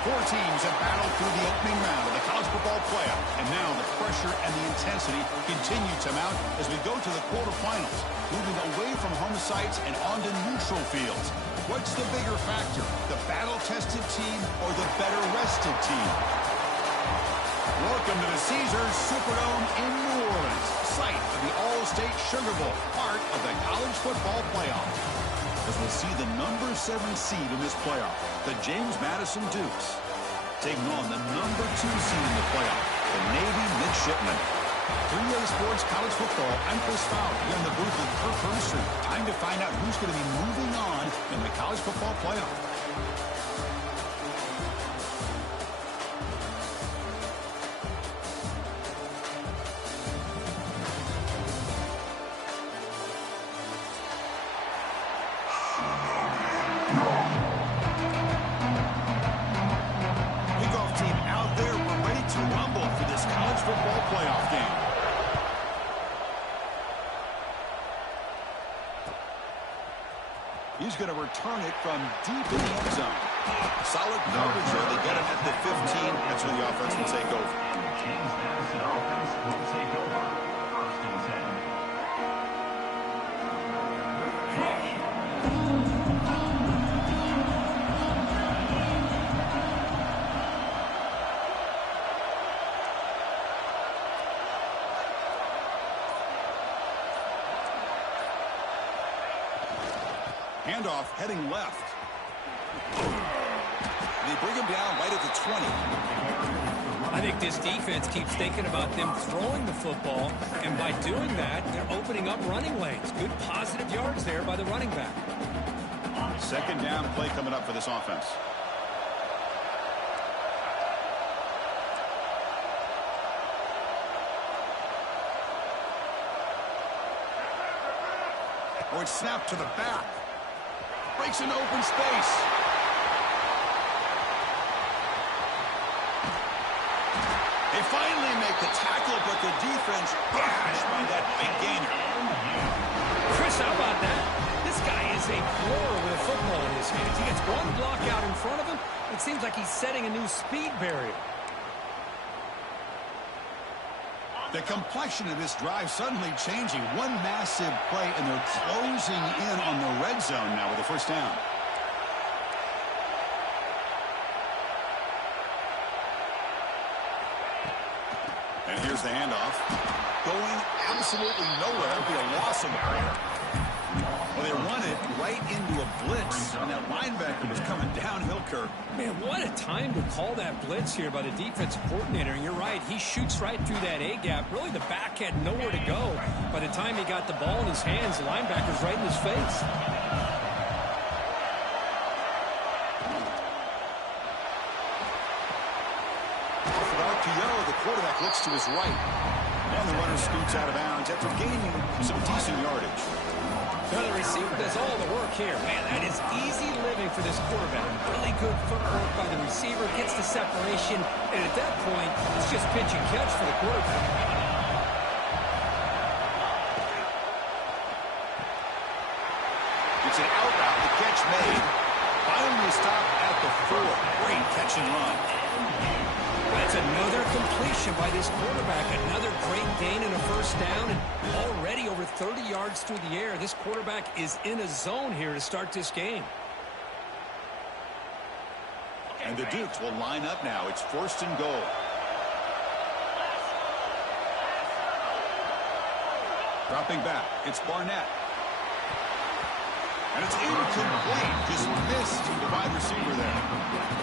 Four teams have battled through the opening round of the college football playoff, and now the pressure and the intensity continue to mount as we go to the quarterfinals, moving away from home sites and onto neutral fields. What's the bigger factor, the battle-tested team or the better-rested team? Welcome to the Caesars Superdome in New Orleans, site of the All-State Sugar Bowl, part of the college football playoff. As we'll see the number 7 seed in this playoff, the James Madison Dukes, taking on the number 2 seed in the playoff, the Navy Midshipmen. 3A Sports College Football, I'm Chris Fowler, here in the booth with Kirk Herbstreit. Time to find out who's going to be moving on in the college football playoff. He's going to return it from deep in the end zone. Solid coverage there. They get him at the 15. That's where the offense will take over. James Madison offense will take over. First and 10. Handoff heading left. They bring him down right at the 20. I think this defense keeps thinking about them throwing the football, and by doing that, they're opening up running lanes. Good positive yards there by the running back. Second down play coming up for this offense. Oh, it's snapped to the back. Breaks an open space. They finally make the tackle, but the defense bashed by that big gainer. Chris, how about that? This guy is a pro with a football in his hands. He gets one block out in front of him. It seems like he's setting a new speed barrier. The complexion of this drive suddenly changing. One massive play, and they're closing in on the red zone now with a first down. And here's the handoff. Going absolutely nowhere. That'll be a loss of area. Well, they run it right into a blitz, and that linebacker was coming downhill, Kirk. Man, what a time to call that blitz here by the defensive coordinator. And you're right, he shoots right through that A-gap. Really, the back had nowhere to go. By the time he got the ball in his hands, the linebacker's right in his face. Off of RPO, the quarterback looks to his right. And the runner scoots out of bounds after gaining some decent yardage. Well, the receiver does all the work here. Man, that is easy living for this quarterback. Really good footwork by the receiver, gets the separation, and at that point, it's just pitch and catch for the quarterback. It's an out route, the catch made. Finally stopped at the 4. Great catch and run. That's another completion by this quarterback. Another great gain and a first down, and already over 30 yards through the air. This quarterback is in a zone here to start this game. And the Dukes will line up now. It's first and goal. Dropping back, it's Barnett. And it's incomplete. Just missed the wide receiver there.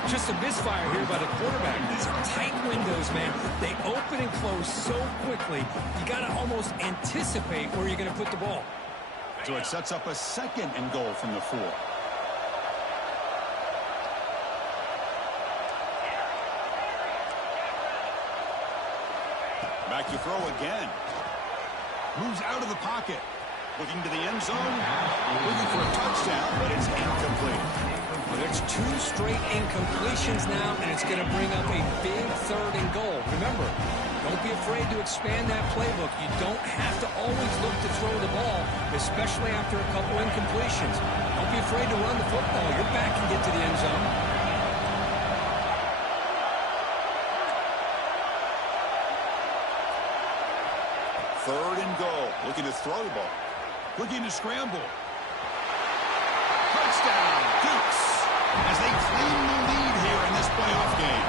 Just a misfire here by the quarterback. These are tight windows, man. They open and close so quickly. You got to almost anticipate where you're going to put the ball. So it sets up a second and goal from the 4. Back to throw again. Moves out of the pocket. Looking to the end zone. Looking for a touchdown, but it's incomplete. Well, there's 2 straight incompletions now, and it's going to bring up a big third and goal. Remember, don't be afraid to expand that playbook. You don't have to always look to throw the ball, especially after a couple incompletions. Don't be afraid to run the football. Your back can get to the end zone. Looking to throw the ball. Looking to scramble. Touchdown, Dukes, as they claim the lead here in this playoff game.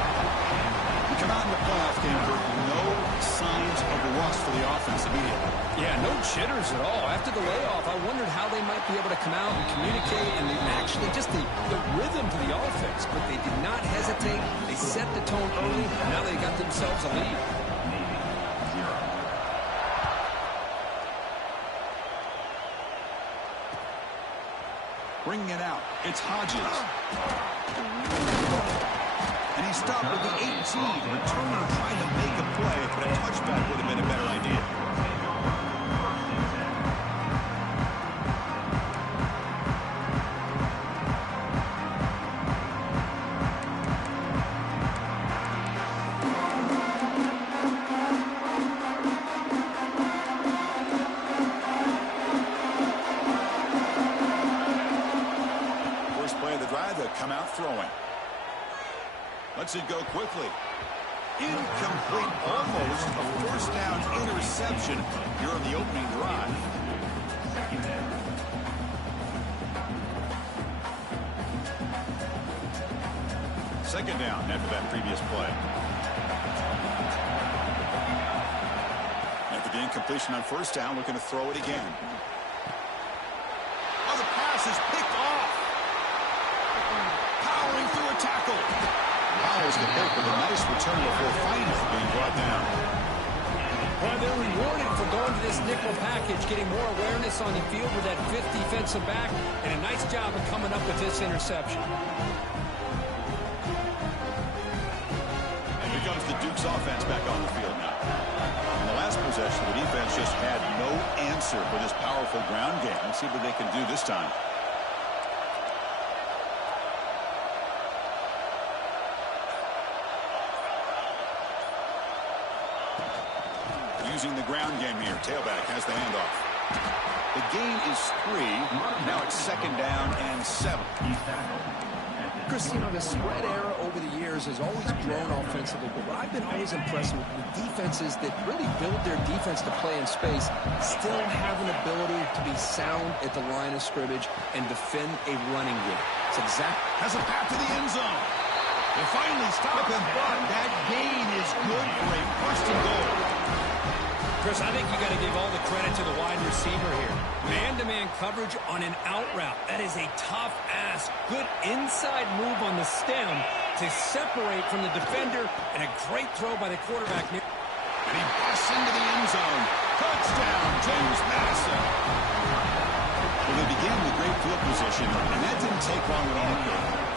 We come out in the playoff game with no signs of rust for the offense immediately. Yeah, no jitters at all. After the layoff, I wondered how they might be able to come out and communicate and actually just the rhythm to the offense. But they did not hesitate. They set the tone early. Now they got themselves a lead. Bringing it out, it's Hodges. And he stopped with the 18. Returner trying to make a play, but a touchback would have been a better idea. Come out throwing. Lets it go quickly. Incomplete, almost a first down interception here on the opening drive. Second down after that previous play. After the incompletion on first down, looking to throw it again. Oh, the pass is picked off. Powering through a tackle. Powers the hit with a nice return before finally being brought down. Well, they're rewarded for going to this nickel package, getting more awareness on the field with that fifth defensive back, and a nice job of coming up with this interception. And here comes the Duke's offense back on the field now. In the last possession, the defense just had no answer for this powerful ground game. Let's see what they can do this time. Using the ground game here. Tailback has the handoff. The gain is 3. Now it's second down and 7. Chris, you know, the spread era over the years has always grown offensively, but what I've been always impressed with defenses that really build their defense to play in space still have an ability to be sound at the line of scrimmage and defend a running game. It's has a path to the end zone. They finally stop him, but that gain is good for a first and goal. Chris, I think you got to give all the credit to the wide receiver here. Man-to-man coverage on an out route. That is a tough ask. Good inside move on the stem to separate from the defender, and a great throw by the quarterback. And he busts into the end zone. Touchdown, James Madison. Well, they began with great field position, and that didn't take long at all.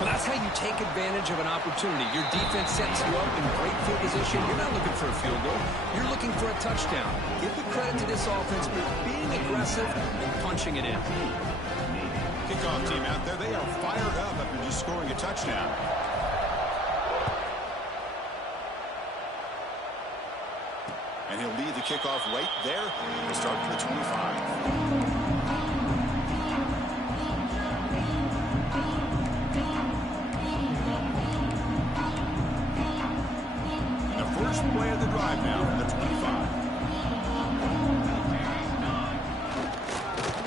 Well, that's how you take advantage of an opportunity. Your defense sets you up in great field position. You're not looking for a field goal. You're looking for a touchdown. Give the credit to this offense for being aggressive and punching it in. Kickoff team out there, they are fired up after just scoring a touchdown. And he'll lead the kickoff right there. We'll start from the 25. First play of the drive now from the 25.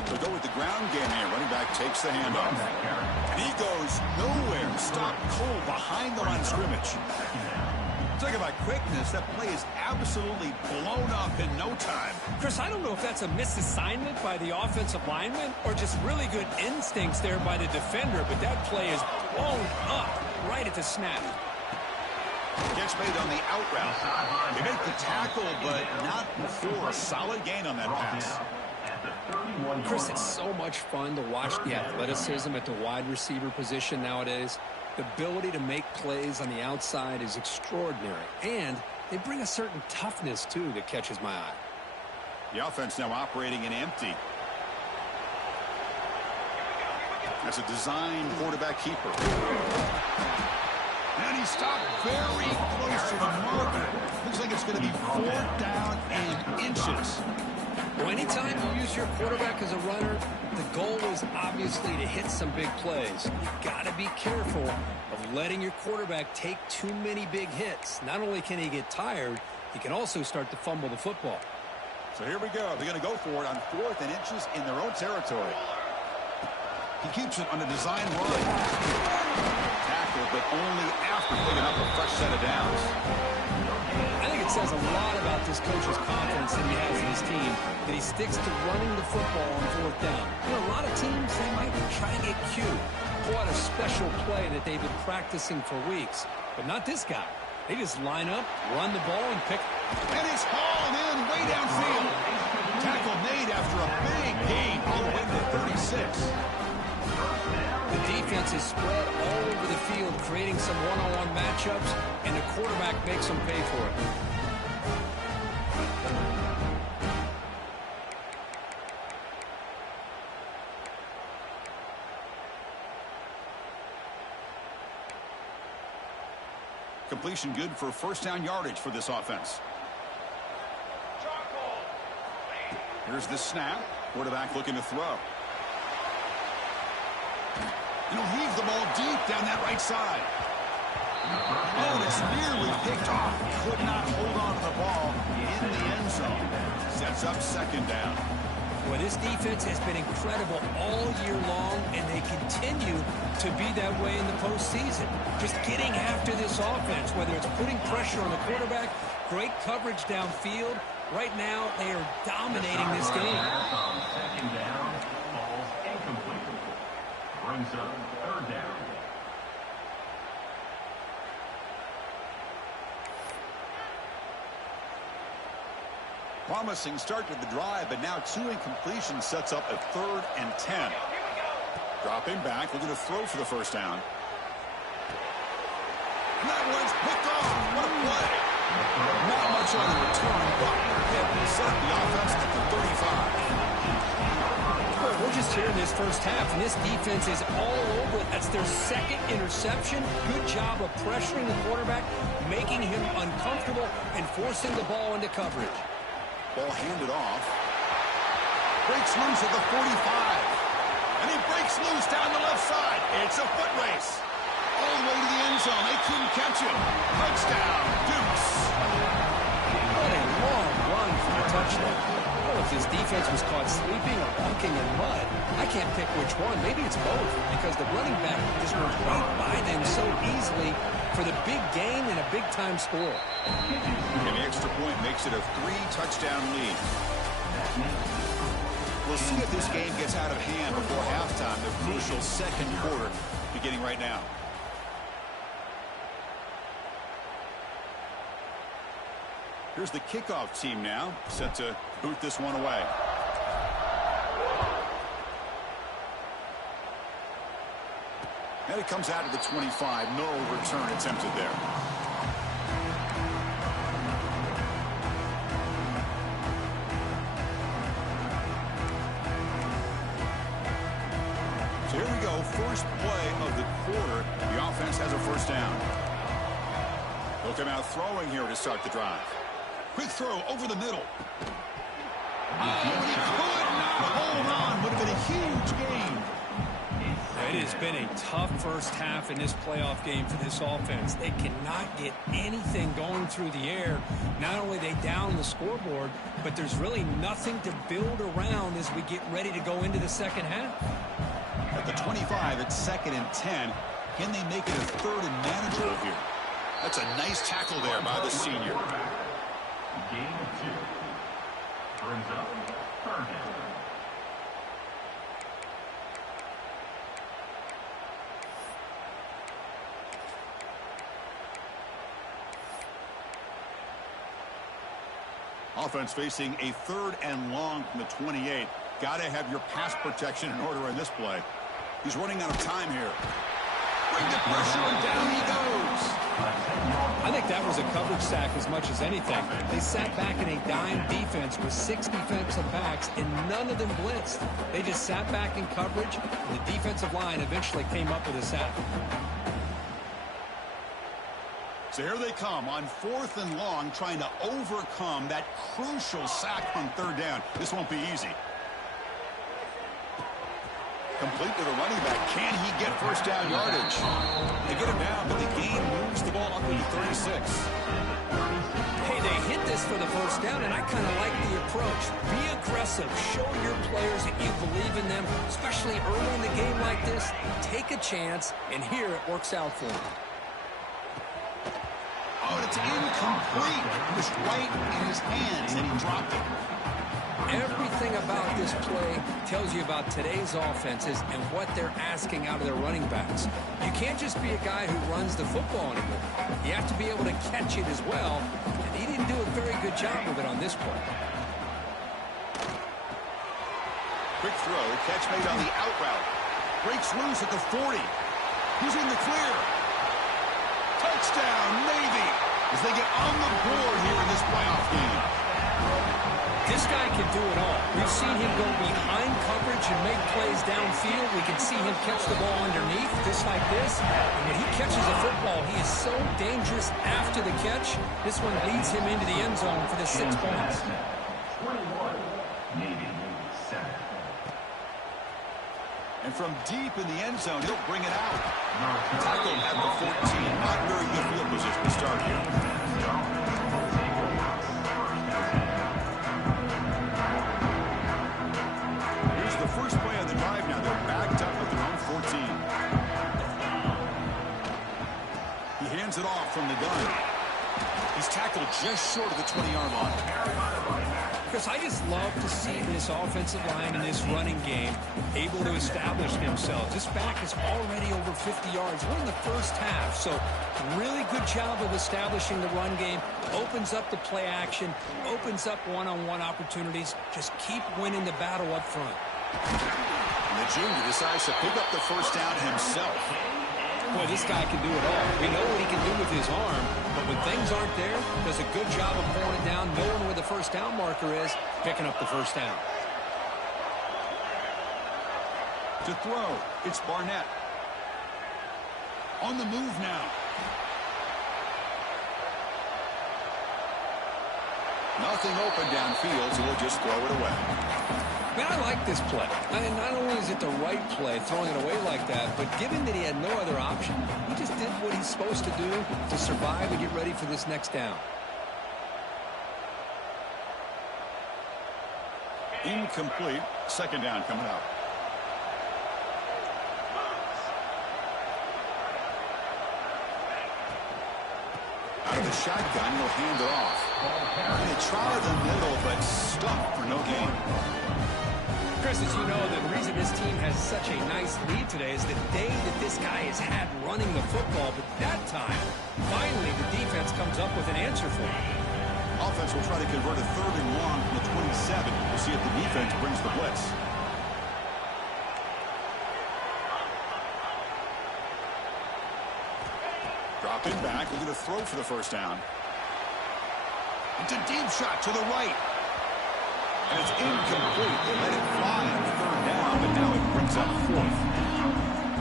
They'll go with the ground game here. Running back takes the handoff. And he goes nowhere. Stopped cold behind the line of scrimmage. Talk about quickness. That play is absolutely blown up in no time. Chris, I don't know if that's a misassignment by the offensive lineman or just really good instincts there by the defender, but that play is blown up right at the snap. Catch made on the out route. They make the tackle, but not before a solid gain on that pass. Chris, it's so much fun to watch the athleticism at the wide receiver position nowadays. The ability to make plays on the outside is extraordinary, and they bring a certain toughness, too, that catches my eye. The offense now operating in empty. That's a design quarterback keeper. And he stopped very close to the marker. Looks like it's going to be 4th down and inches. Well, anytime you use your quarterback as a runner, the goal is obviously to hit some big plays. You've got to be careful of letting your quarterback take too many big hits. Not only can he get tired, he can also start to fumble the football. So here we go. They're going to go for it on 4th and inches in their own territory. He keeps it on a design run. Tackle, but only after picking up a fresh set of downs. I think it says a lot about this coach's confidence that he has in his team, that he sticks to running the football on 4th down. You know, a lot of teams, they might try to get cute, pull out a special play that they've been practicing for weeks. But not this guy. They just line up, run the ball, and pick. And it's hauled in way downfield. Tackle made after a big gain all the way to 36. The defense is spread all over the field, creating some one-on-one matchups, and the quarterback makes them pay for it. Completion good for first down yardage for this offense. Here's the snap. Quarterback looking to throw. And he'll heave the ball deep down that right side. Oh, it's nearly picked off. Could not hold on to the ball in the end zone. Sets up 2nd down. Well, this defense has been incredible all year long, and they continue to be that way in the postseason. Just getting after this offense, whether it's putting pressure on the quarterback, great coverage downfield. Right now, they are dominating this game. 2nd down, falls incomplete. Brings up 3rd down. Promising start to the drive, but now 2 incompletions sets up a 3rd and 10. Dropping back, looking to throw for the first down. And that one's picked off. What a play. Not much on the return, but hit will set up the offense at the 35. Well, we're just here in this first half, and this defense is all over it. That's their 2nd interception. Good job of pressuring the quarterback, making him uncomfortable, and forcing the ball into coverage. Ball handed off. Breaks loose at the 45. And he breaks loose down the left side. It's a foot race. All the way to the end zone. They couldn't catch him. Touchdown, Dukes. What a long run for a touchdown. Well, if this defense was caught sleeping or walking in mud, I can't pick which one. Maybe it's both, because the running back just went right by them so easily for the big gain and a big-time score. And the extra point makes it a 3-touchdown lead. We'll see if this game gets out of hand before halftime, the crucial 2nd quarter beginning right now. Here's the kickoff team now, set to boot this one away. And it comes out of the 25. No return attempted there. So here we go. First play of the quarter. The offense has a first down. They'll come out throwing here to start the drive. Quick throw over the middle. Oh, he could not hold on. Would have been a huge gain. It has been a tough first half in this playoff game for this offense. They cannot get anything going through the air. Not only are they down the scoreboard, but there's really nothing to build around as we get ready to go into the second half. At the 25, it's 2nd and 10. Can they make it a 3rd and manageable here? That's a nice tackle there by the senior. Gain of 2. Brings up 3rd down. Offense facing a 3rd and long from the 28. Got to have your pass protection in order in this play. He's running out of time here. Bring the pressure, and down he goes. I think that was a coverage sack as much as anything. They sat back in a dime defense with 6 defensive backs, and none of them blitzed. They just sat back in coverage, and the defensive line eventually came up with a sack. So here they come on 4th and long, trying to overcome that crucial sack on 3rd down. This won't be easy. Complete to the running back. Can he get first down yardage? They get him down, but the gain moves the ball up to the 36. Hey, they hit this for the first down, and I kind of like the approach. Be aggressive. Show your players that you believe in them, especially early in the game like this. Take a chance, and here it works out for them. Oh, and it's incomplete. It was right in his hands, and he dropped it. Everything about this play tells you about today's offenses and what they're asking out of their running backs. You can't just be a guy who runs the football anymore. You have to be able to catch it as well, and he didn't do a very good job of it on this play. Quick throw, catch made on the out route. Breaks loose at the 40. He's in the clear. Touchdown, Navy, as they get on the board here in this playoff game. This guy can do it all. We've seen him go behind coverage and make plays downfield. We can see him catch the ball underneath, just like this. And when he catches a football, he is so dangerous after the catch. This one leads him into the end zone for the 6 points. 21, Navy 7. And from deep in the end zone, he'll bring it out. Tackled at the 14. Not very good field position to start here. Here's the first play of the drive now. They're backed up at their own 14. He hands it off from the gun. He's tackled just short of the 20-yard line. Chris, I just love to see this offensive line in this running game able to establish themselves. This back is already over 50 yards. We're in the first half, so really good job of establishing the run game. Opens up the play action, opens up one-on-one opportunities. Just keep winning the battle up front. And the junior decides to pick up the first down himself. Boy, this guy can do it all. We know what he can do with his arm, but when things aren't there, does a good job of pulling it down, knowing where the first down marker is, picking up the first down. To throw, it's Barnett. On the move now. Nothing open downfield, so we'll just throw it away. Man, I like this play. And not only is it the right play, throwing it away like that, but given that he had no other option, he just did what he's supposed to do to survive and get ready for this next down. Incomplete. Second down coming up. Out of the shotgun, he'll hand it off. And they try the middle, but stuck for no gain. Chris, as you know, the reason this team has such a nice lead today is the day that this guy has had running the football. But that time, finally, the defense comes up with an answer for him. Offense will try to convert a 3rd and long from the 27. We'll see if the defense brings the blitz. Dropping back, looking to throw for the first down. It's a deep shot to the right. And it's incomplete. They let it fly on 3rd down, but now it brings up 4th.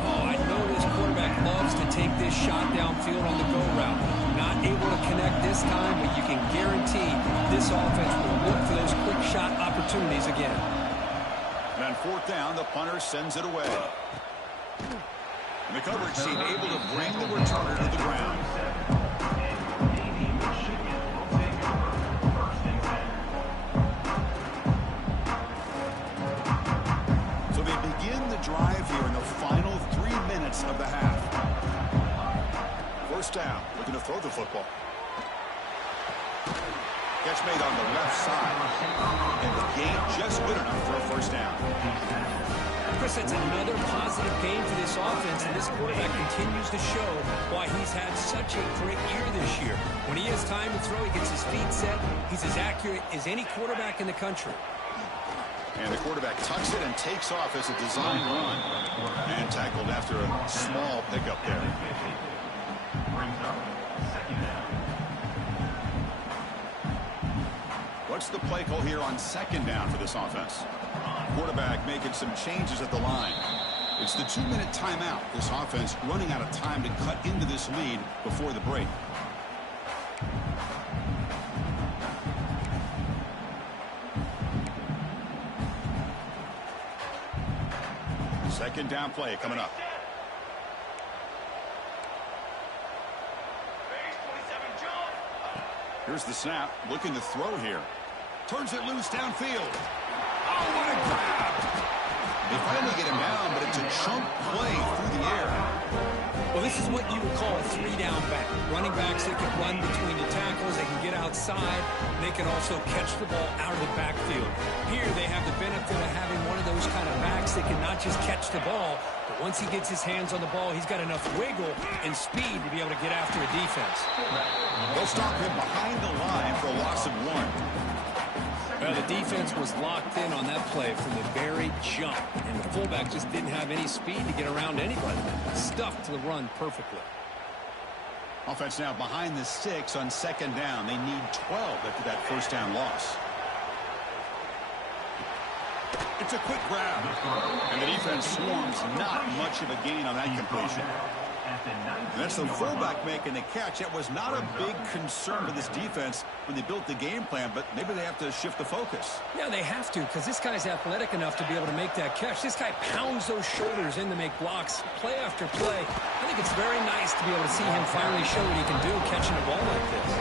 Oh, I know this quarterback loves to take this shot downfield on the go route. Not able to connect this time, but you can guarantee this offense will look for those quick shot opportunities again. And on 4th down, the punter sends it away. And the coverage team able to bring the returner to the ground. Drive here in the final 3 minutes of the half. First down, looking to throw the football. Catch made on the left side. And the gain just good enough for a first down. Chris, that's another positive game for this offense, and this quarterback continues to show why he's had such a great year this year. When he has time to throw, he gets his feet set. He's as accurate as any quarterback in the country. And the quarterback tucks it and takes off as a design run. And tackled after a small pickup there. What's the play call here on 2nd down for this offense? Quarterback making some changes at the line. It's the 2-minute timeout. This offense running out of time to cut into this lead before the break. Second down play coming up. Here's the snap. Looking to throw here. Turns it loose downfield. Oh, what a grab! They finally get him down, but it's a chunk play through the air. Well, this is what you would call a three-down back. Running backs that can run between the tackles, they can get outside, they can also catch the ball out of the backfield. Here they have the benefit of having one of those kind of backs that can not just catch the ball, but once he gets his hands on the ball, he's got enough wiggle and speed to be able to get after a defense. They'll stop him behind the line for a loss of 1. Well, the defense was locked in on that play from the very jump, and the fullback just didn't have any speed to get around anybody. Stuck to the run perfectly. Offense now behind the 6 on second down. They need 12 after that first down loss. It's a quick grab, and the defense swarms. Not much of a gain on that completion. And that's the fullback making the catch. That was not a big concern for this defense when they built the game plan, but maybe they have to shift the focus. Yeah, they have to, because this guy's athletic enough to be able to make that catch. This guy pounds those shoulders in to make blocks play after play. I think it's very nice to be able to see him finally show what he can do catching a ball like this.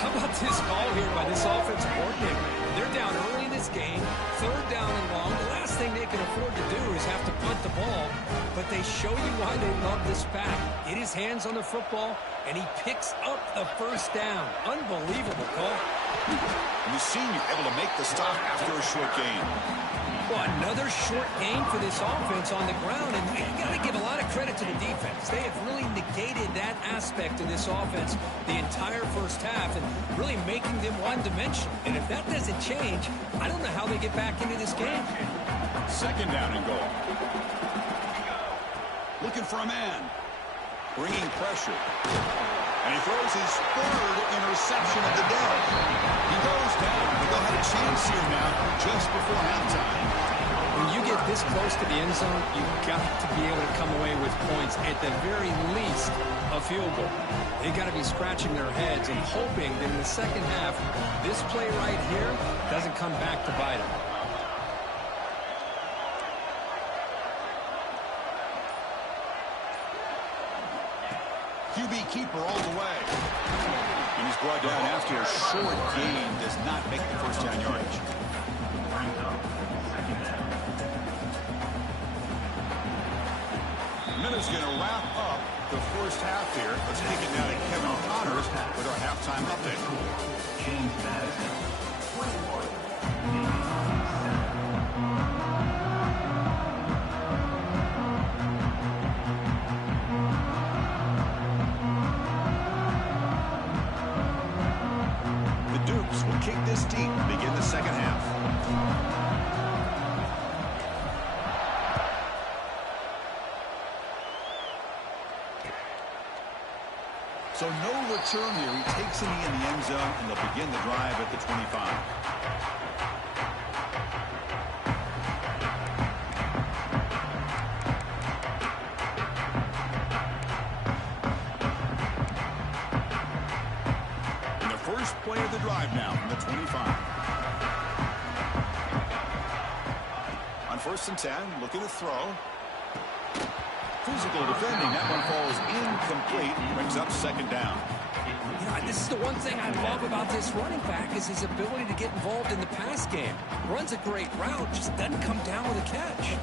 How about this call here by this offensive coordinator? They're down early in this game, third down and long. The last thing they can afford to do is have to punt the ball, but they show you why they love this back. Get his hands on the football, and he picks up the first down. Unbelievable call. And the senior able to make the stop after a short gain. Well, another short gain for this offense on the ground, and you got to give a lot of credit to the defense. They have really negated that aspect of this offense the entire first half and really making them one-dimensional. And if that doesn't change, I don't know how they get back into this game. Second down and goal. Looking for a man. Bringing pressure. And he throws his third interception of the day. He goes down, but they'll have a chance here now just before halftime. When you get this close to the end zone, you've got to be able to come away with points, at the very least, a field goal. They've got to be scratching their heads and hoping that in the second half, this play right here doesn't come back to bite them. QB keeper all the way. And he's brought down after a short gain. Does not make the first down yardage. Minutes going to wrap up the first half here. Let's take it now to Kevin Connors with our halftime update. James Madison, 21. Kick this deep to begin the second half. So no return here. He takes it in the end zone, and they'll begin the drive at the 25. Play of the drive now from the 25. On first and 10, looking to throw. Physical defending. That one falls incomplete. Brings up second down. Yeah, this is the one thing I love about this running back is his ability to get involved in the pass game. Runs a great route, just doesn't come down with a catch.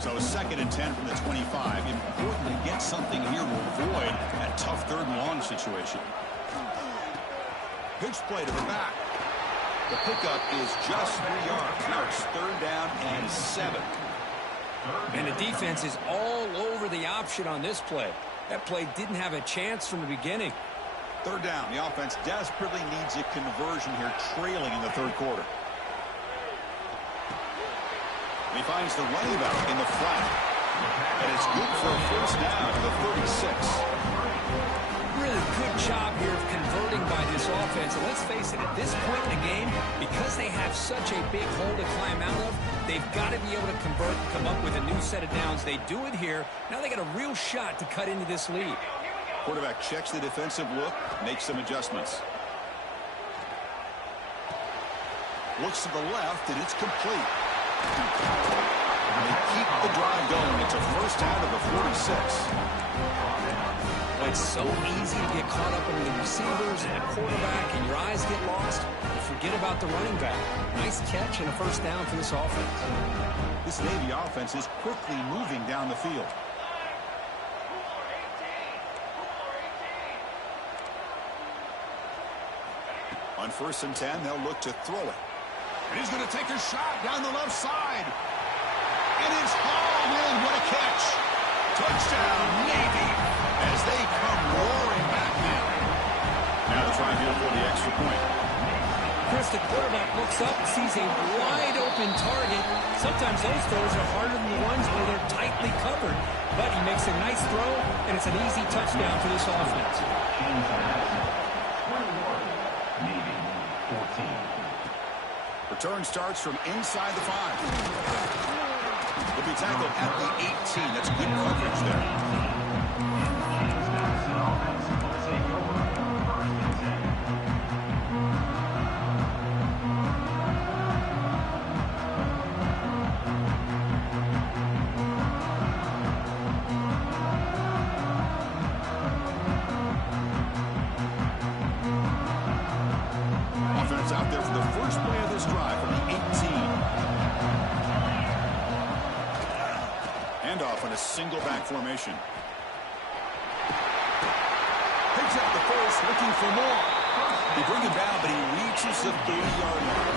So a second and 10 from the 25. Important to get something here to avoid that tough third and long situation. Pitch play to the back. The pickup is just 3 yards. Now it's third down and 7. And the defense is all over the option on this play. That play didn't have a chance from the beginning. Third down. The offense desperately needs a conversion here, trailing in the third quarter. He finds the running back in the flat. And it's good for a first down to the 36. Really good job here of converting by this offense. And let's face it, at this point in the game, because they have such a big hole to climb out of, they've got to be able to convert and come up with a new set of downs. They do it here. Now they got a real shot to cut into this lead. Quarterback checks the defensive look, makes some adjustments. Looks to the left, and it's complete. first down to the 46. Well, it's so easy to get caught up in the receivers and the quarterback, and your eyes get lost. You forget about the running back. Nice catch and a first down for this offense. This Navy offense is quickly moving down the field. On 1st and 10, they'll look to throw it. And he's going to take a shot down the left side. And it's hauled in. What a catch. Touchdown, Navy, as they come roaring back now. Now the try here for the extra point. Chris, the quarterback looks up, sees a wide-open target. Sometimes those throws are harder than the ones where they're tightly covered. But he makes a nice throw, and it's an easy touchdown for this offense. Return starts from inside the 5. He'll be tackled at the 18. That's good coverage there. Out there for the first play of this drive from the 18. Handoff on a single back formation. Picks up the first, looking for more. They bring him down, but he reaches the 30-yard line.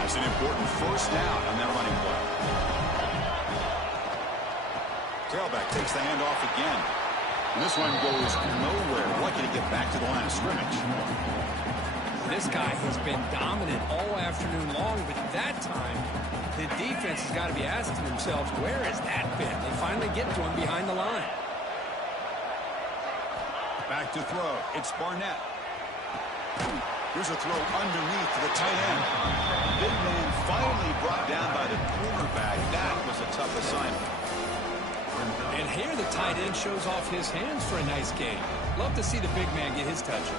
That's an important first down on that running play. Tailback takes the handoff again. And this one goes nowhere. Lucky to get back to the line of scrimmage. This guy has been dominant all afternoon long, but that time, the defense has got to be asking themselves, where has that been? They finally get to him behind the line. Back to throw. It's Barnett. Here's a throw underneath to the tight end. Big man finally brought down by the quarterback. That was a tough assignment. And here the tight end shows off his hands for a nice game. Love to see the big man get his touches.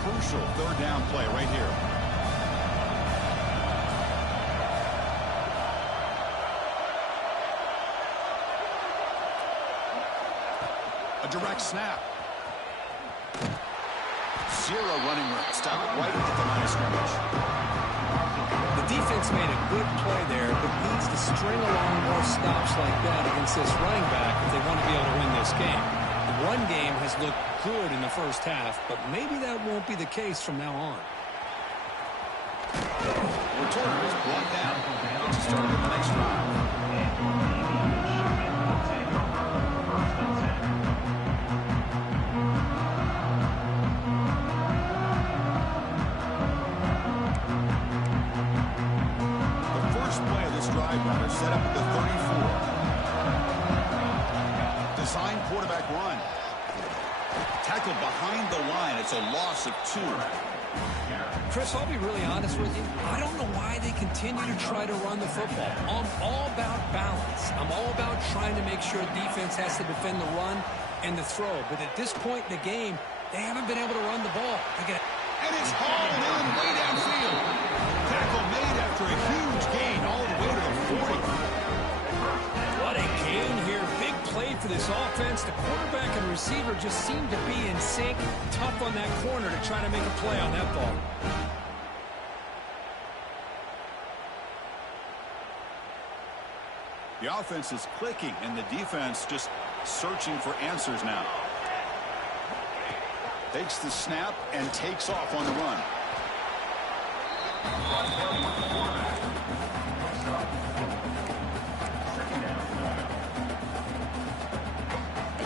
Crucial third down play right here. A direct snap. Zero running room. Stop it right at the line of scrimmage. The defense made a good play there, but needs to string along more stops like that against this running back if they want to be able to win this game. The run game has looked good in the first half, but maybe that won't be the case from now on. Return is brought down. Let's start with the next drive. The first play of this drive, rather, set up at the 34. Design quarterback run. Tackled behind the line. It's a loss of 2. Chris, I'll be really honest with you. I don't know why they continue to try to run the football. I'm all about balance. I'm all about trying to make sure defense has to defend the run and the throw. But at this point in the game, they haven't been able to run the ball. And it's hauled in way downfield. Tackle made after a huge gain all the way to the 40. What a gain here. Big play for this offense. The quarterback and receiver just seem to be in sync. Tough on that corner to try to make a play on that ball. The offense is clicking, and the defense just searching for answers now. Takes the snap and takes off on the run.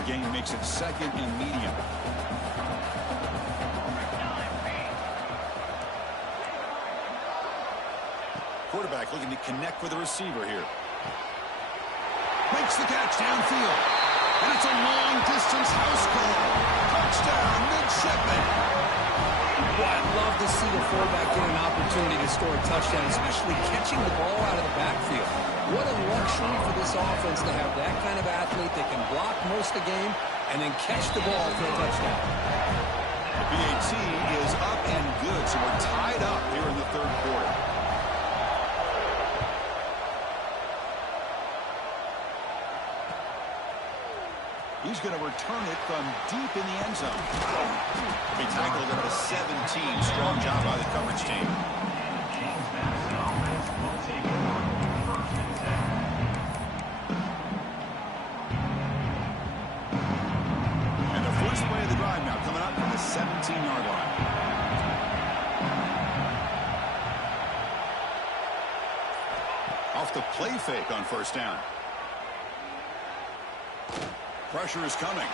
Again, makes it second and medium. Quarterback looking to connect with the receiver here. Makes the catch downfield. And it's a long-distance house call. Touchdown, midshipman. Well, I'd love to see the fullback get an opportunity to score a touchdown, especially catching the ball out of the backfield. What a luxury for this offense to have that kind of athlete that can block most of the game and then catch the ball for a touchdown. The PAT is up and good, so we're tied up here in the third he's going to return it from deep in the end zone. He tackled at the 17. Strong job by the coverage team. And the first play of the drive now coming up from the 17-yard line. Off the play fake on first down. Pressure is coming.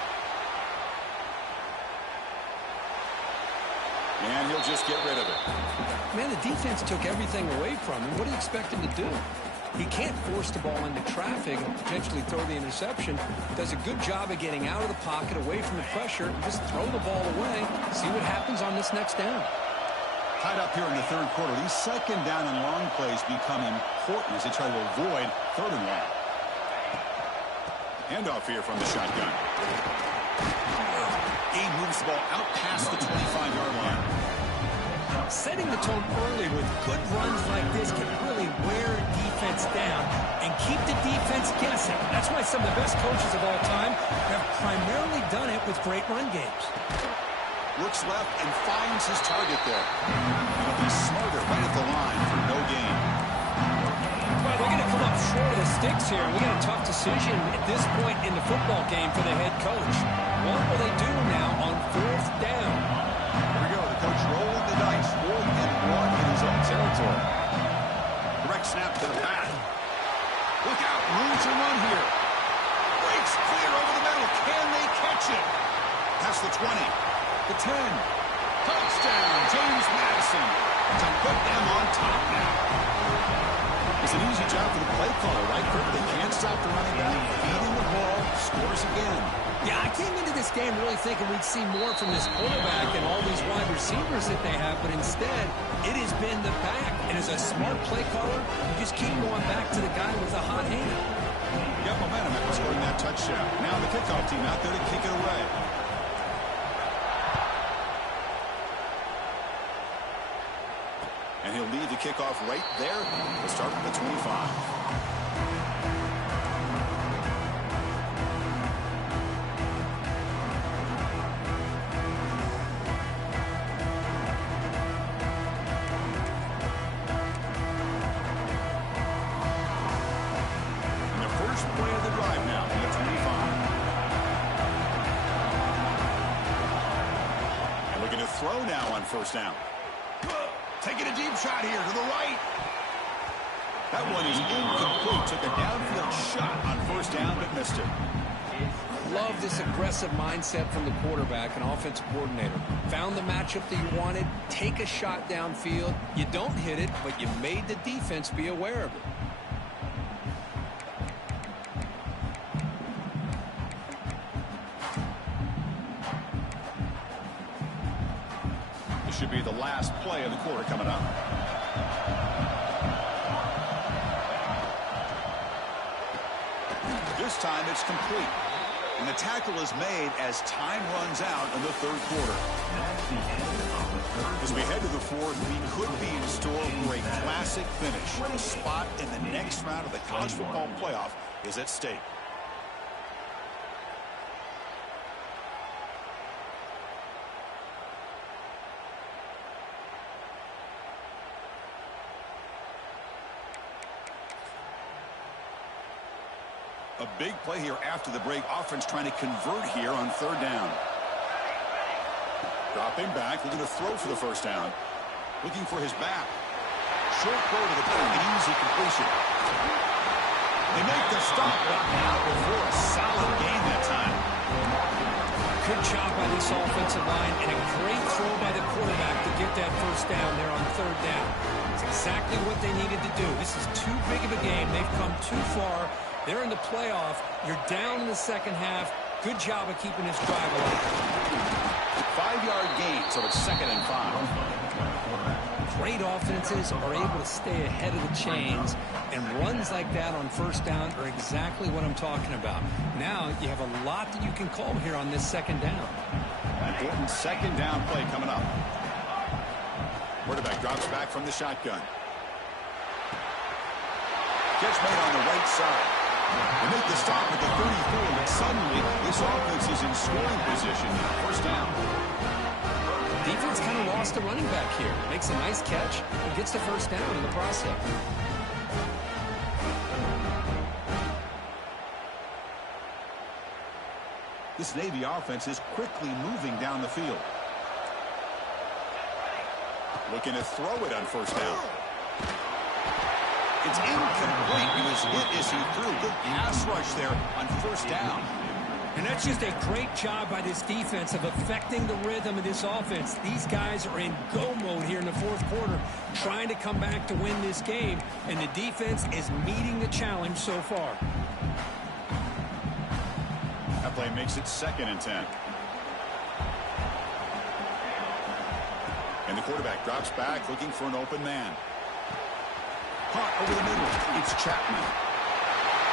And he'll just get rid of it. Man, the defense took everything away from him. What do you expect him to do? He can't force the ball into traffic and potentially throw the interception. Does a good job of getting out of the pocket, away from the pressure, and just throw the ball away. See what happens on this next down. Tied up here in the third quarter. These second down and long plays become important as they try to avoid third and long. Handoff here from the shotgun. He moves the ball out past the 25-yard line. Setting the tone early with good runs like this can really wear a defense down and keep the defense guessing. That's why some of the best coaches of all time have primarily done it with great run games. Looks left and finds his target there. He'll be smarter right at the line for no gain. Well, they're going to come up short of the sticks here. We got a tough decision at this point in the football game for the head coach. What will they do now on fourth down? Here we go. The coach rolling the dice. 4th and 1 in his own territory. Direct snap to the pass. Look out. Room to run here. Breaks clear over the middle. Can they catch it? Past the 20. The 10. Touchdown. James Madison to put them on top now. It's an easy job for the play caller, right? They can't stop the running back. Feeding the ball. Scores again. Yeah, I came into this game really thinking we'd see more from this quarterback and all these wide receivers that they have, but instead, it has been the back. And as a smart play caller, you just keep going back to the guy with the hot hand. Got momentum after scoring that touchdown. Now the kickoff team out there to kick it away. And he'll lead the kickoff right there. We'll start from the 25. Throw now on first down. Taking a deep shot here to the right. That one is incomplete. Took a downfield shot on first down, but missed it. Love this aggressive mindset from the quarterback and offensive coordinator. Found the matchup that you wanted. Take a shot downfield. You don't hit it, but you made the defense be aware of it. Should be the last play of the quarter coming up. This time it's complete. And the tackle is made as time runs out in the third quarter. As we head to the fourth, we could be in store for a classic finish. A spot in the next round of the college football playoff is at stake. A big play here after the break. Offense trying to convert here on third down. Dropping back, looking to throw for the first down. Looking for his back. Short throw to the play, an easy completion. They make the stop, but not before a solid gain that time. Good job by this offensive line and a great throw by the quarterback to get that first down there on third down. It's exactly what they needed to do. This is too big of a game. They've come too far. They're in the playoff. You're down in the second half. Good job of keeping this drive alive. 5-yard gain, so it's 2nd and 5. Great offenses are able to stay ahead of the chains, and runs like that on first down are exactly what I'm talking about. Now you have a lot that you can call here on this second down. Important second down play coming up. Quarterback drops back from the shotgun. Catch made on the right side. They make the stop at the 34, but suddenly this offense is in scoring position now. First down. Defense kind of lost a running back here. Makes a nice catch and gets the first down in the process. This Navy offense is quickly moving down the field. Looking to throw it on first down. It's incomplete. He was hit as he threw. Good pass rush there on first down. And that's just a great job by this defense of affecting the rhythm of this offense. These guys are in go mode here in the fourth quarter, trying to come back to win this game, and the defense is meeting the challenge so far. That play makes it 2nd and 10. And the quarterback drops back looking for an open man. Caught over the middle. It's Chapman.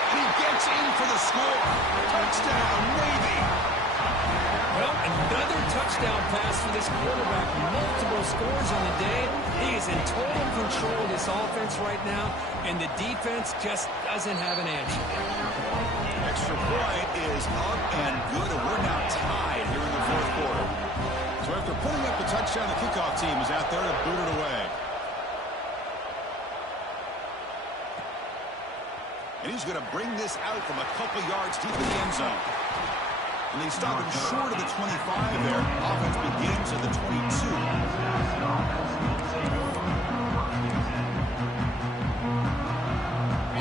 He gets in for the score. Touchdown, Navy. Well, another touchdown pass for this quarterback. Multiple scores on the day. He is in total control of this offense right now, and the defense just doesn't have an answer. Extra point is up and good, and we're now tied here in the fourth quarter. So after putting up the touchdown, the kickoff team is out there to boot it away. And he's going to bring this out from a couple yards deep in the end zone. And they stop him short of the 25 there. Offense begins at the 22.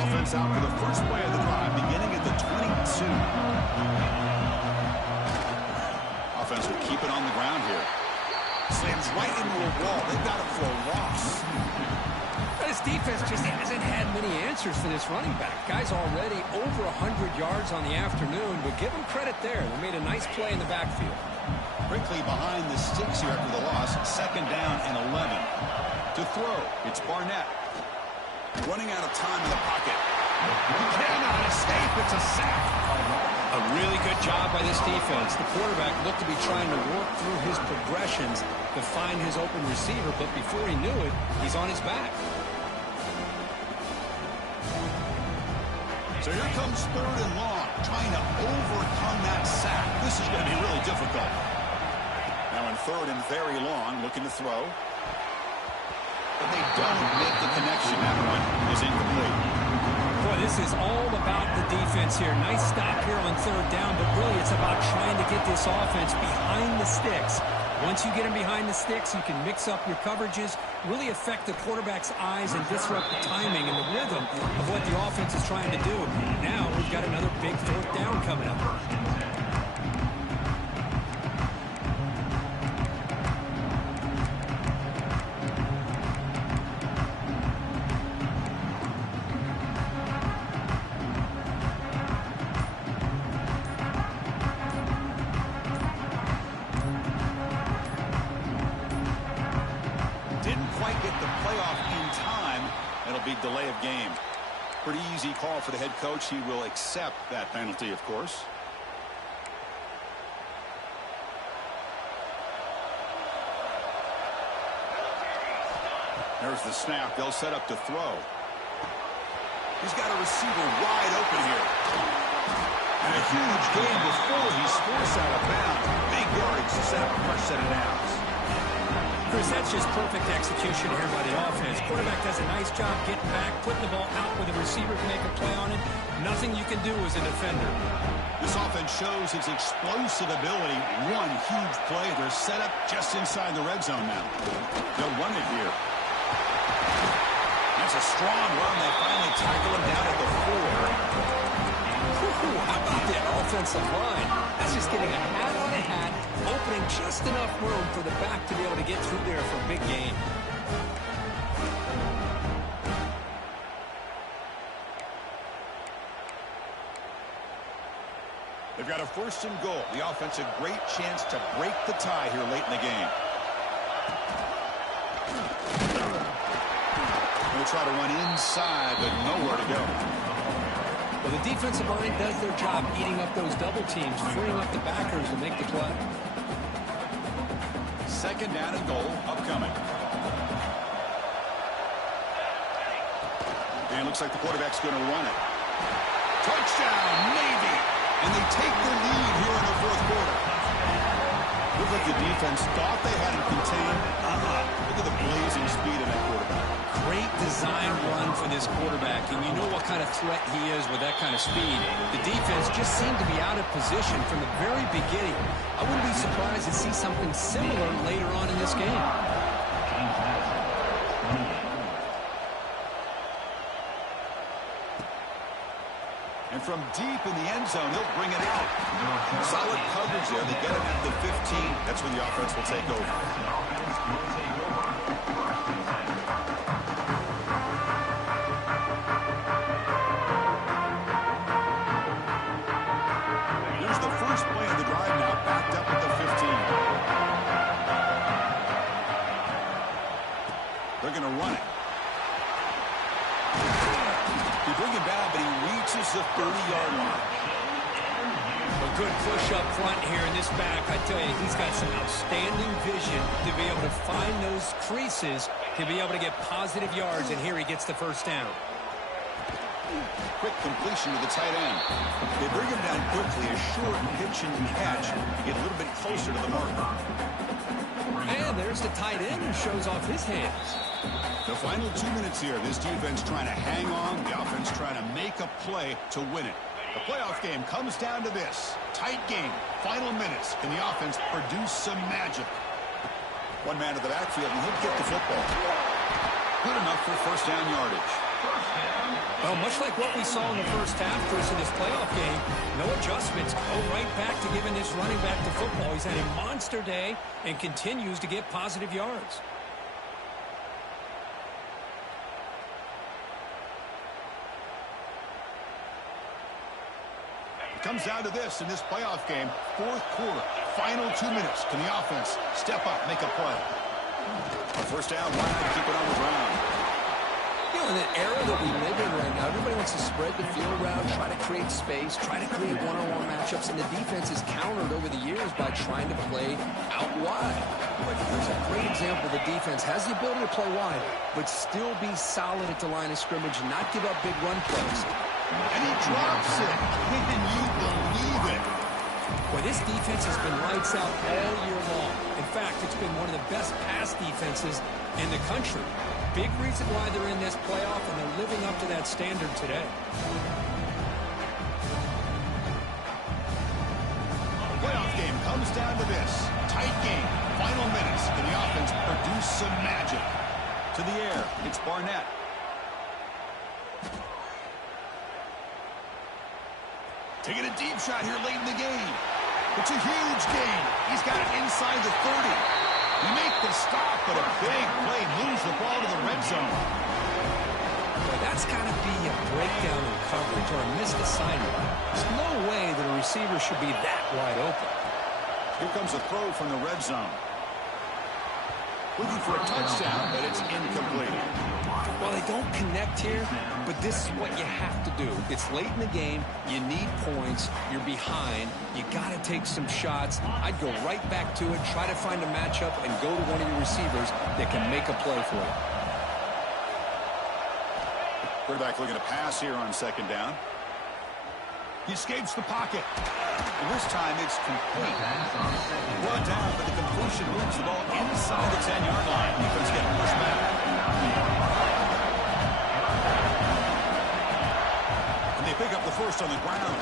Offense out for the first play of the drive, beginning at the 22. Offense will keep it on the ground here. Slams right into a wall. They've got it for a loss. This defense just hasn't had many answers for this running back. Guy's already over 100 yards on the afternoon, but give him credit there. They made a nice play in the backfield. Quickly behind the sticks here after the loss. 2nd down and 11. To throw, it's Barnett. Running out of time in the pocket. He cannot escape. It's a sack. A really good job by this defense. The quarterback looked to be trying to work through his progressions to find his open receiver, but before he knew it, he's on his back. So here comes 3rd and long, trying to overcome that sack. This is going to be really difficult. Now in 3rd and very long, looking to throw. But they don't make the connection. That one is incomplete. Boy, this is all about the defense here. Nice stop here on 3rd down, but really it's about trying to get this offense behind the sticks. Once you get him behind the sticks, you can mix up your coverages, really affect the quarterback's eyes and disrupt the timing and the rhythm of what the offense is trying to do. Now we've got another big 4th down coming up. Delay of game. Pretty easy call for the head coach. He will accept that penalty, of course. There's the snap. They'll set up to throw. He's got a receiver wide open here. And a huge gain before he's forced out of bounds. Big yards to set up a fresh set of downs. Chris, that's just perfect execution here by the offense. Quarterback does a nice job getting back, putting the ball out where the receiver can make a play on it. Nothing you can do as a defender. This offense shows its explosive ability. One huge play. They're set up just inside the red zone now. They'll run it here. That's a strong run. They finally tackle him down at the 4. How about that offensive line? That's just getting a hat on a hat, opening just enough room for the back to be able to get through there for a big gain. They've got a 1st and goal. The offense a great chance to break the tie here late in the game. They'll try to run inside, but nowhere to go. Well, the defensive line does their job eating up those double teams, freeing up the backers to make the play. 2nd down and goal upcoming. And it looks like the quarterback's going to run it. Touchdown, Navy. And they take the lead here in the fourth quarter. Looked like the defense thought they had him contained. Look at the blazing speed of that quarterback. Great design run for this quarterback, and you know what kind of threat he is with that kind of speed. The defense just seemed to be out of position from the very beginning. I wouldn't be surprised to see something similar later on in this game. And from deep in the end zone, they'll bring it out. Solid coverage there. They get it at the 15. That's when the offense will take over. Here's the first play of the drive now, backed up at the 15. They're going to run it. They bring him down, but he reaches the 30-yard line. A good push up front here in this back. I tell you, he's got some outstanding vision to be able to find those creases to be able to get positive yards, and here he gets the first down. Quick completion to the tight end. They bring him down quickly, a short pitch and catch to get a little bit closer to the marker. And there's the tight end who shows off his hands. The final 2 minutes here. This defense trying to hang on. The offense trying to make a play to win it. The playoff game comes down to this. Tight game. Final minutes. Can the offense produce some magic? One man to the backfield, and he'll get the football. Good enough for first down yardage. Well, much like what we saw in the first half, Chris, in this playoff game, no adjustments. Go right back to giving this running back the football. He's had a monster day and continues to get positive yards. It comes down to this in this playoff game. Fourth quarter, final 2 minutes. Can the offense step up, make a play? A first down, why not keep it on the ground? You know, in the era that we live in right now, everybody wants to spread the field around, try to create space, try to create one-on-one matchups, and the defense is countered over the years by trying to play out wide. But here's a great example. The defense has the ability to play wide, but still be solid at the line of scrimmage and not give up big run plays. And he drops it. Can you believe it? Well, this defense has been lights out all year long. In fact, it's been one of the best pass defenses in the country. Big reason why they're in this playoff, and they're living up to that standard today. The playoff game comes down to this. Tight game. Final minutes. Can the offense produce some magic? To the air. It's Barnett. Taking a deep shot here late in the game. It's a huge gain. He's got it inside the 30. He makes the stop, but a big play moves the ball to the red zone. Well, that's got to be a breakdown in coverage or a missed assignment. There's no way that a receiver should be that wide open. Here comes a throw from the red zone. Looking for a touchdown, but it's incomplete. Well, they don't connect here, but this is what you have to do. It's late in the game. You need points. You're behind. You got to take some shots. I'd go right back to it, try to find a matchup, and go to one of your receivers that can make a play for you. Quarterback looking to pass here on second down. He escapes the pocket. And this time it's complete. Brought down, but the completion moves the ball inside the 10-yard line. Defense getting pushed back. And they pick up the first on the ground.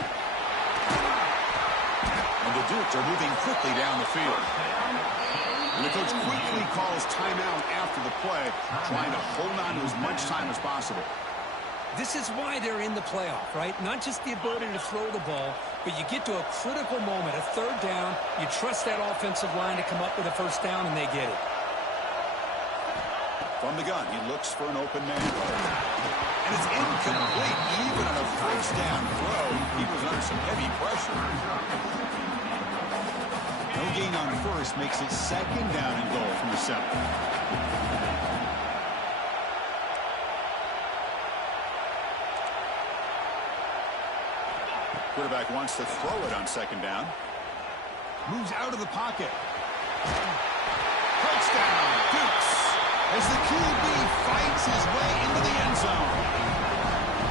And the Dukes are moving quickly down the field. And the coach quickly calls timeout after the play, trying to hold on to as much time as possible. This is why they're in the playoff, right? Not just the ability to throw the ball, but you get to a critical moment, a third down, you trust that offensive line to come up with a first down, and they get it. From the gun, he looks for an open man. And it's incomplete. Even on a first down throw, he was under some heavy pressure. No gain on first makes it second down and goal from the 7. Quarterback wants to throw it on second down. Moves out of the pocket. Touchdown, Dukes, as the QB fights his way into the end zone.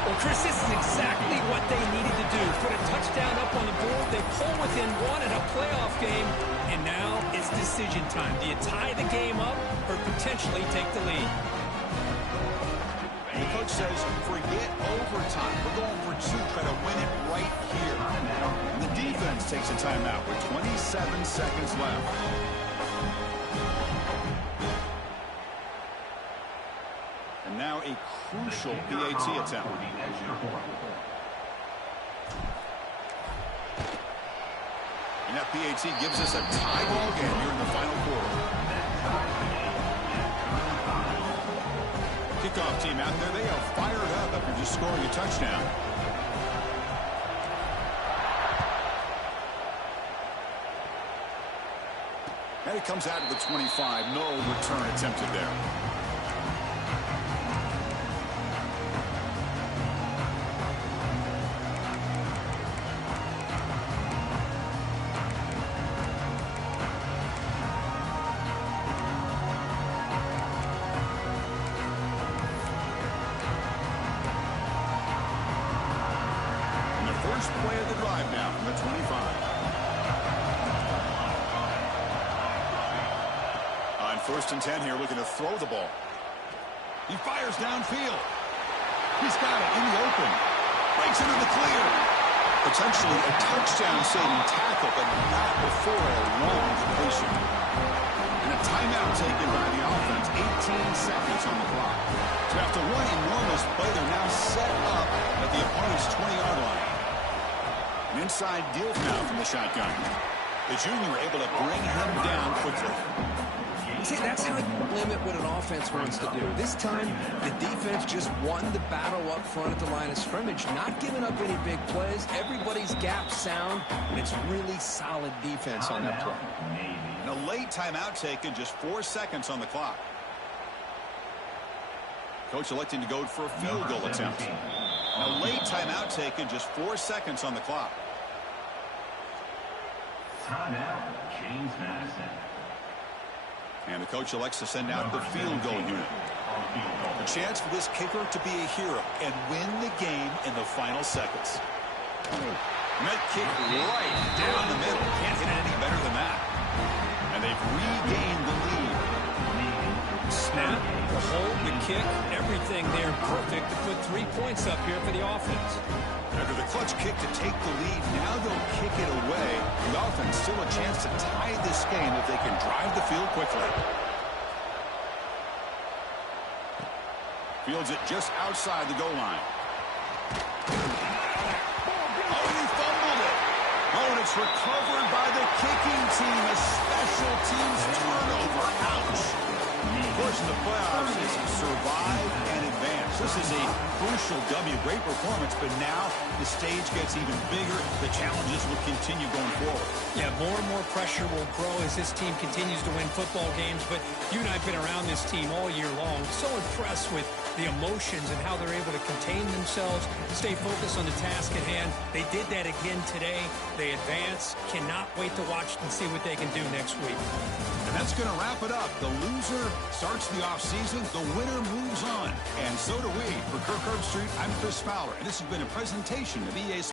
Well, Chris, this is exactly what they needed to do. Put a touchdown up on the board. They pull within one in a playoff game. And now it's decision time. Do you tie the game up or potentially take the lead? The coach says, forget overtime. We're going for two. Try to win it right here. And the defense takes a timeout with 27 seconds left. And now a crucial PAT attempt. And that PAT gives us a tie ball game here in the final quarter. Kickoff team out there, they are fired up after just scoring a touchdown. And it comes out of the 25. No return attempted there. First play of the drive now from the 25. On 1st and 10 here, looking to throw the ball. He fires downfield. He's got it in the open. Breaks into the clear. Potentially a touchdown-saving tackle, but not before a long completion. And a timeout taken by the offense. 18 seconds on the clock. So after one enormous play, they're now set up at the opponent's 20-yard line. An inside deal now from the shotgun. The junior able to bring him down quickly. See, that's how you limit what an offense wants to do. This time, the defense just won the battle up front at the line of scrimmage, not giving up any big plays. Everybody's gap sound, and it's really solid defense on that play. And a late timeout taken, just 4 seconds on the clock. Coach electing to go for a field goal attempt. A late timeout taken, just 4 seconds on the clock. Timeout, James Madison. And the coach elects to send out the field goal unit. A chance for this kicker to be a hero and win the game in the final seconds. And that kick right down the middle. Can't hit it any better than that. And they've regained the lead. Snap, the hold, the kick, everything there perfect to put 3 points up here for the offense. After the clutch kick to take the lead, now they'll kick it away. The offense still a chance to tie this game if they can drive the field quickly. Fields it just outside the goal line. Oh, he fumbled it. Oh, and it's recovered by the kicking team. A special teams turnover. Ouch. Of course, in the playoffs is survive and advance. This is a crucial W. Great performance, but now the stage gets even bigger. The challenges will continue going forward. Yeah, more and more pressure will grow as this team continues to win football games, but you and I have been around this team all year long. So impressed with the emotions and how they're able to contain themselves, stay focused on the task at hand. They did that again today. They advance. Cannot wait to watch and see what they can do next week. And that's going to wrap it up. The loser starts the offseason. The winner moves on. And so do we. For Kirk Herbstreit, I'm Chris Fowler. And this has been a presentation of EA